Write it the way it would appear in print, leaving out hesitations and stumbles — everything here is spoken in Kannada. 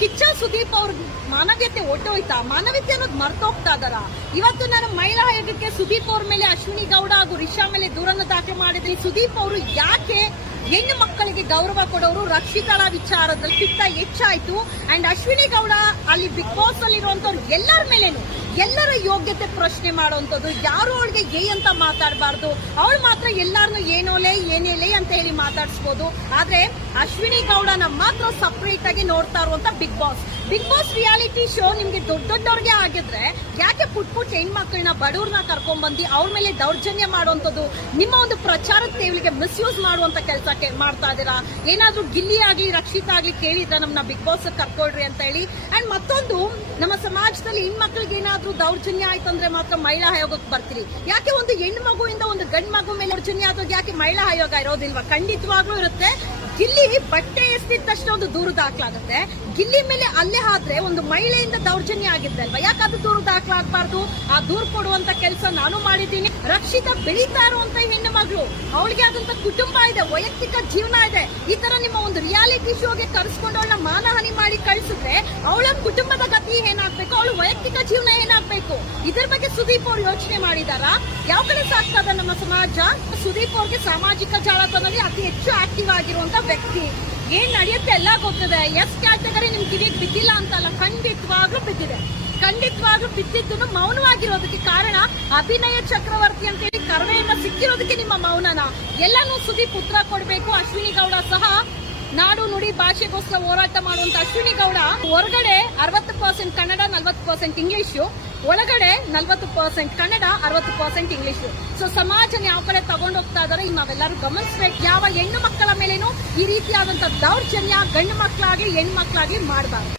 ಕಿಚ್ಚ ಸುದೀಪ್ ಅವ್ರ ಮಾನವೀಯತೆ ಹೊಟ್ಟೋಯ್ತಾ? ಮಾನವೀಯತೆ ಅನ್ನೋದು ಮರ್ತೋಗ್ತಾ ಇದಾರ? ಇವತ್ತು ನಾನು ಮಹಿಳಾ ಆಯೋಗಕ್ಕೆ ಸುದೀಪ್ ಅವ್ರ ಮೇಲೆ ಅಶ್ವಿನಿ ಗೌಡ ಹಾಗೂ ರಿಷಾ ಮೇಲೆ ದೂರನ್ನು ದಾಖಲು ಮಾಡಿದ್ರಿ. ಸುದೀಪ್ ಅವರು ಯಾಕೆ ಹೆಣ್ಣು ಮಕ್ಕಳಿಗೆ ಗೌರವ ಕೊಡೋರು? ರಕ್ಷಿತಳ ವಿಚಾರದಲ್ಲಿ ಪಿತ್ತ ಹೆಚ್ಚಾಯ್ತು. ಅಂಡ್ ಅಶ್ವಿನಿ ಗೌಡ ಅಲ್ಲಿ ಬಿಗ್ ಬಾಸ್ ಅಲ್ಲಿ ಇರುವಂತವ್ರು ಎಲ್ಲರ ಮೇಲೇನು ಎಲ್ಲರ ಯೋಗ್ಯತೆ ಪ್ರಶ್ನೆ ಮಾಡುವಂತದ್ದು. ಯಾರು ಅವಳಿಗೆ ಏ ಅಂತ ಮಾತಾಡಬಾರ್ದು, ಅವಳು ಮಾತ್ರ ಎಲ್ಲಾರನು ಏನೋಲೆ ಏನೇಲೆ ಅಂತ ಹೇಳಿ ಮಾತಾಡಿಸಬಹುದು. ಆದ್ರೆ ಅಶ್ವಿನಿ ಗೌಡನ ಮಾತ್ರ ಸಪರೇಟ್ ಆಗಿ ನೋಡ್ತಾ ಇರುವಂತ ಬಿಗ್ ಬಾಸ್ ರಿಯಾಲಿಟಿ ಶೋ ನಿಮ್ಗೆ ದೊಡ್ಡವ್ರಿಗೆ ಆಗಿದ್ರೆ ಯಾಕೆ ಪುಟ್ ಹೆಣ್ಮಕ್ಳನ್ನ ಬಡವ್ರನ್ನ ಕರ್ಕೊಂಡ್ ಬಂದು ಅವ್ರ ಮೇಲೆ ದೌರ್ಜನ್ಯ ಮಾಡುವಂತದ್ದು, ನಿಮ್ಮ ಒಂದು ಪ್ರಚಾರದ ತೇವಲಿಗೆ ಮಿಸ್ಯೂಸ್ ಮಾಡುವಂತ ಕೆಲಸಕ್ಕೆ ಮಾಡ್ತಾ ಇದೀರಾ? ಏನಾದ್ರೂ ಗಿಲ್ಲಿ ಆಗ್ಲಿ ರಕ್ಷಿತ ಆಗ್ಲಿ ಕೇಳಿದ್ರ ನಮ್ನ ಬಿಗ್ ಬಾಸ್ ಕರ್ಕೊಳ್ರಿ ಅಂತ ಹೇಳಿ. ಅಂಡ್ ಮತ್ತೊಂದು, ನಮ್ಮ ಸಮಾಜದಲ್ಲಿ ಹೆಣ್ಮಕ್ಳಿಗೆ ಏನಾದ್ರೂ ದೌರ್ಜನ್ಯ ಆಯ್ತಂದ್ರೆ ಮಾತ್ರ ಮಹಿಳಾ ಆಯೋಗಕ್ಕೆ ಬರ್ತೀರಿ. ಯಾಕೆ ಒಂದು ಹೆಣ್ಣು ಮಗುವಿಂದ ಒಂದು ಗಂಡು ಮಗು ಮೇಲೆ ದೌರ್ಜನ್ಯ ಆದಾಗ ಯಾಕೆ ಮಹಿಳಾ ಆಯೋಗ ಇರೋದಿಲ್ವಾ? ಖಂಡಿತವಾಗ್ಲೂ ಇರುತ್ತೆ. ಗಿಲ್ಲಿ ಬಟ್ಟೆ ಎಸ್ತಿದ ತಕ್ಷಣ ಒಂದು ದೂರು ದಾಖಲಾಗುತ್ತೆ. ಗಿಲ್ಲಿ ಮೇಲೆ ಅಲ್ಲೇ ಆದ್ರೆ ಒಂದು ಮಹಿಳೆಯಿಂದ ದೌರ್ಜನ್ಯ ಆಗಿದೆ ಅಲ್ವಾ, ಯಾಕಾದ್ರೂ ದೂರು ದಾಖಲಾಗಬಾರ್ದು? ಆ ದೂರು ಕೊಡುವಂತ ಕೆಲಸ ನಾನು ಮಾಡಿದ್ದೀನಿ. ರಕ್ಷಿತ ಬೆಳೀತಾ ಇರುವಂತ ಹೆಣ್ಣು ಮಗಳು, ಅವಳಿಗೆ ಆದಂತ ಕುಟುಂಬ ಇದೆ, ವೈಯಕ್ತಿಕ ಜೀವನ ಇದೆ. ಈ ತರ ನಿಮ್ಮ ಒಂದು ರಿಯಾಲಿಟಿ ಶೋಗೆ ಕರೆಸ್ಕೊಂಡು ಅವಳನ್ನ ಮಾನಹಾನಿ ಮಾಡಿ ಕಳಿಸಿದ್ರೆ ಅವಳ ಕುಟುಂಬದ ಗತಿ ಏನಾಗ್ಬೇಕು, ಅವಳ ವೈಯಕ್ತಿಕ ಜೀವನ ಏನಾಗ್ಬೇಕು? ಇದ್ರ ಬಗ್ಗೆ ಸುದೀಪ್ ಅವ್ರು ಯೋಚನೆ ಮಾಡಿದಾರಾ? ಯಾವ ಕಡೆ ಸಾಕ್ತದ ನಮ್ಮ ಸಮಾಜ? ಸುದೀಪ್ ಅವ್ರಿಗೆ ಸಾಮಾಜಿಕ ಜಾಲತಾಣದಲ್ಲಿ ಅತಿ ಹೆಚ್ಚು ಆಕ್ಟಿವ್ ಆಗಿರುವಂತ ವ್ಯಕ್ತಿ. ಏನ್ ನಡೆಯುತ್ತೆ ಎಲ್ಲ ಗೊತ್ತಿದೆ. ಎಸ್ ಕ್ಯಾಟಗರಿ ನಿಮ್ ಕಿವಿಗೆ ಬಿದ್ದಿಲ್ಲ ಅಂತಲ್ಲ, ಖಂಡಿತವಾಗ್ಲೂ ಬಿದ್ದಿದೆ. ಖಂಡಿತವಾಗ್ಲೂ ಬಿದ್ದಿದ್ದು ಮೌನವಾಗಿರೋದಕ್ಕೆ ಕಾರಣ ಅಭಿನಯ ಚಕ್ರವರ್ತಿ ಅಂತ ಹೇಳಿ ಕರ್ವೆಯನ್ನ ಸಿಕ್ಕಿರೋದಕ್ಕೆ ನಿಮ್ಮ ಮೌನನ. ಎಲ್ಲಾನು ಸುದೀಪ್ ಉತ್ತರ ಕೊಡ್ಬೇಕು. ಅಶ್ವಿನಿ ಗೌಡ ಸಹ ನಾಡು ನುಡಿ ಭಾಷೆಗೋಸ್ಕರ ಹೋರಾಟ ಮಾಡುವಂತ ಅಶ್ವಿನಿ ಗೌಡ ಹೊರಗಡೆ 60% ಕನ್ನಡ 40% ಇಂಗ್ಲಿಷು, ಒಳಗಡೆ 40% ಕನ್ನಡ 60% ಇಂಗ್ಲಿಷು. ಸೊ ಸಮಾಜನ ಯಾವ ಕಡೆ ತಗೊಂಡೋಗ್ತಾ ಇದಾರೆ ನಾವೆಲ್ಲರೂ ಗಮನಿಸಬೇಕು. ಯಾವ ಹೆಣ್ಣು ಮಕ್ಕಳ ಮೇಲೇನು ಈ ರೀತಿಯಾದಂತಹ ದೌರ್ಜನ್ಯ ಗಂಡು ಮಕ್ಕಳಾಗ್ಲಿ ಹೆಣ್ಣು ಮಕ್ಕಳಾಗ್ಲಿ ಮಾಡಬಾರ್ದು.